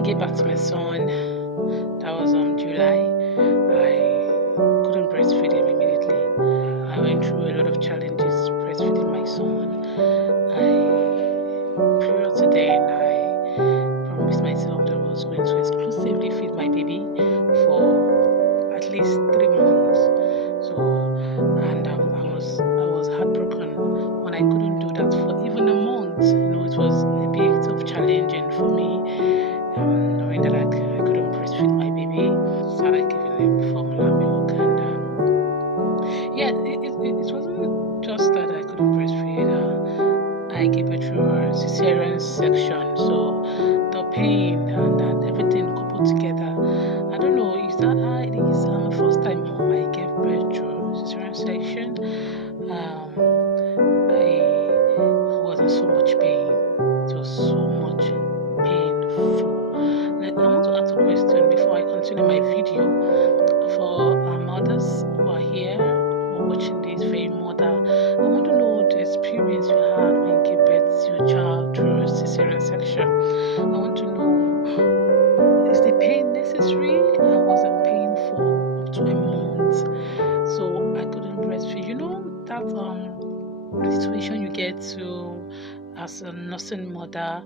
gave back to my son. That was July. I couldn't breastfeed him immediately. I went through a lot of challenges breastfeeding my son. Prior to then, I promised myself that I was going to exclusively feed my baby for at least 3 months. And I was heartbroken when I couldn't do that for even a month. It was a bit of challenging for me, knowing that I couldn't breastfeed my baby. Started giving him formula milk, and it wasn't just that I couldn't breastfeed. I gave birth through a cesarean section, so the pain and everything coupled together. I don't know, is that how it is? I'm a first time mom. I gave birth through cesarean section. I was in so much pain. It was so much painful. Like, I want to ask a question before I continue my video. For our mothers who are here, who are watching this, very mother, I want to know the experience you had when you gave birth to your child through a cesarean section. I want to know, is the pain necessary? I was in pain for up to a month, so I couldn't breastfeed. That situation you get to as a nursing mother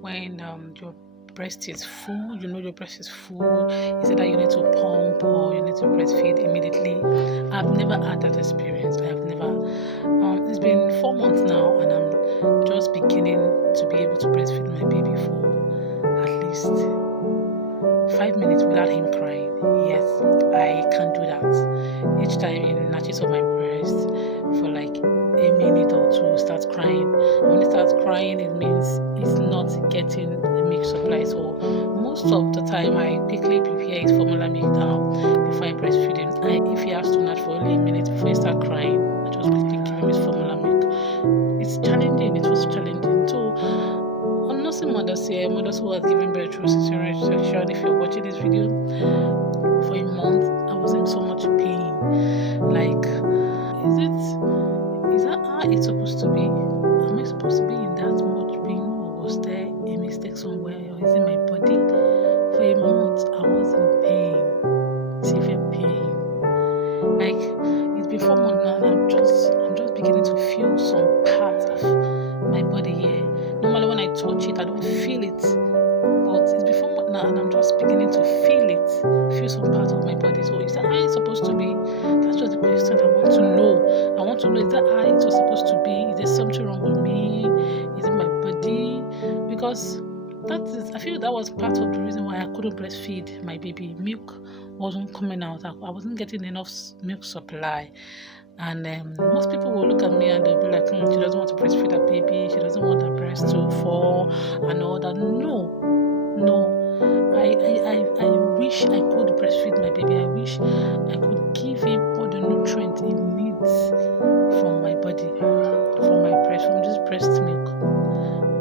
when your breast is full, your breast is full, you say that you need to pump or you need to breastfeed immediately. I've never had that experience. I have never. It's been 4 months now, and I'm just beginning to be able to breastfeed my baby for at least 5 minutes without him crying. Yes, I can do that. Each time he snatches up my breast for like a minute or two, starts crying. When he starts crying, it means he's not getting the milk supply. So most of the time, I quickly prepare his formula milk down before I breastfeed him. If he has to nurse for only a minute before he starts crying, I just quickly give him his formula milk. It's challenging. It was challenging. So I'm nursing mothers here, mothers who are giving birth through cesarean section. If you're watching this video, for a month, I was in so much pain. Like, is that how it's supposed to be? Am I supposed to be in that much pain, or was there a mistake somewhere, or is it my body? For a month, I was in pain, severe pain. Like, it's been 4 months now, and I'm just beginning to feel some part of my body here. Normally, when I touch it, I don't feel it, but it's been 4 months now, and I'm just beginning to feel some part of my body. So is that how it's supposed to be? That's just the question I want to know. I want to know, is that how it was supposed to be? Is there something wrong with me? Is it my body? Because I feel that was part of the reason why I couldn't breastfeed my baby. Milk wasn't coming out. I wasn't getting enough milk supply. And most people will look at me and they'll be like, she doesn't want to breastfeed her baby. She doesn't want her breast to fall and all that. No. I wish I could breastfeed my baby. I wish I could give him all the nutrients he needs from my body, from my breast, from this breast milk.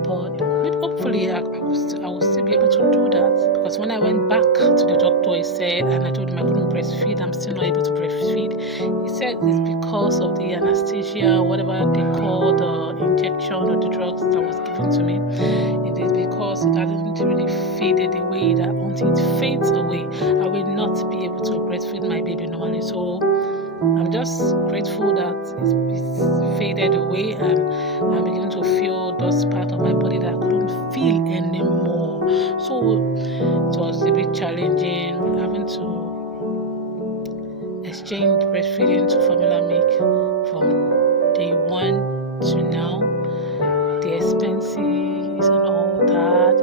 But hopefully I will still be able to do that, because when I went back to the doctor, he said, and I told him I couldn't breastfeed, I'm still not able to breastfeed. He said it's because of the anesthesia, whatever they call the injection or the drugs that was given to me. It is because it hasn't really faded away, that until it fades away, I will not be able to breastfeed my baby normally. So I'm just grateful that it's faded away, and I'm beginning to feel those parts of my body that I couldn't feel anymore. So it was a bit challenging having to exchange breastfeeding to formula milk from day one to now. The expenses and all that,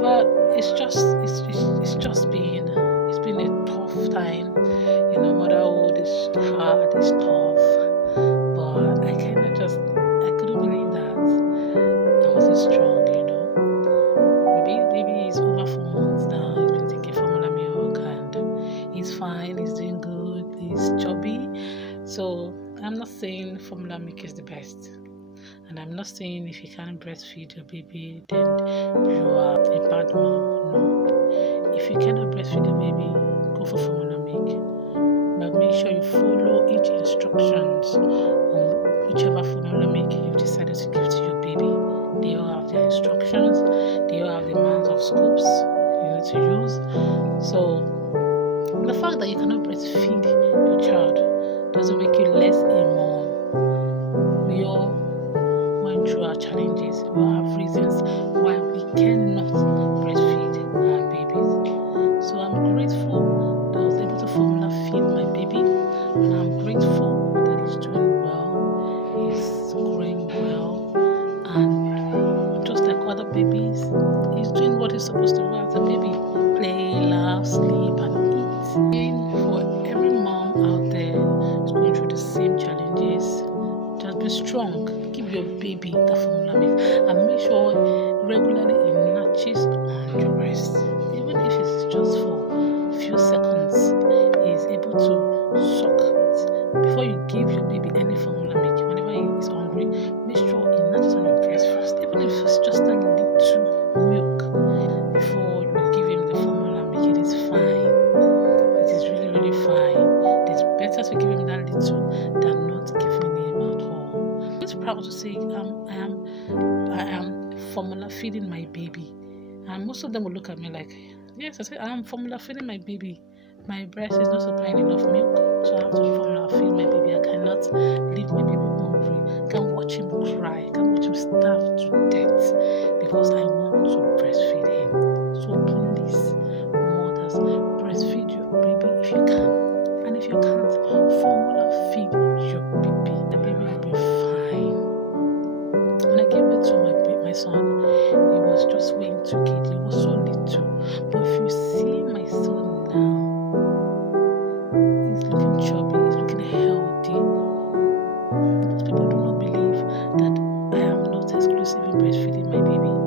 but it's been a tough time. Motherhood is hard, it's tough, but I couldn't believe that I wasn't strong. Baby is over 4 months now. He's been taking formula milk and he's fine, he's doing good, he's chubby. So I'm not saying formula milk is the best, and I'm not saying if you can't breastfeed your baby, then you are a bad mom. No. If you cannot breastfeed your baby, go for formula milk. But make sure you follow each instructions on whichever formula milk you've decided to give to your baby. They all have their instructions, they all have the amounts of scoops, that you cannot breastfeed your child doesn't make you less a mom. We all went through our challenges. We all have reasons why we cannot breastfeed our babies. So I'm grateful that I was able to formula feed my baby, and I'm grateful that he's doing well, he's growing well, and just like other babies, he's doing what he's supposed to do as a baby: play, laugh, sleep, and eat. For every mom out there who's going through the same challenges, just be strong. Give your baby the formula milk, and make sure regularly it natches on your breast. Even if it's just for a few seconds, he's able to suck it. Before you give your baby any formula milk, whenever he is hungry, make sure it natches on your breast first. Even if it's just a little milk, before you give him the formula milk, it is fine. It is really, really fine. It is better to give him that little than not giving him at all. I'm just proud to say I am formula feeding my baby, and most of them will look at me like, yes, I say I am formula feeding my baby. My breast is not supplying enough milk, so I have to formula feed my baby. I cannot leave my baby hungry. I can't watch him cry. I can't watch him starve to death because I want to breastfeed him. So please, mothers, breastfeed your baby if you can, and if you can't, formula feed your baby. The baby will be fine. When I gave birth to my son, he was just weighing 2 kg. He was so little. But if you see my son now, he's looking chubby, he's looking healthy. Most people do not believe that I am not exclusive in breastfeeding my baby.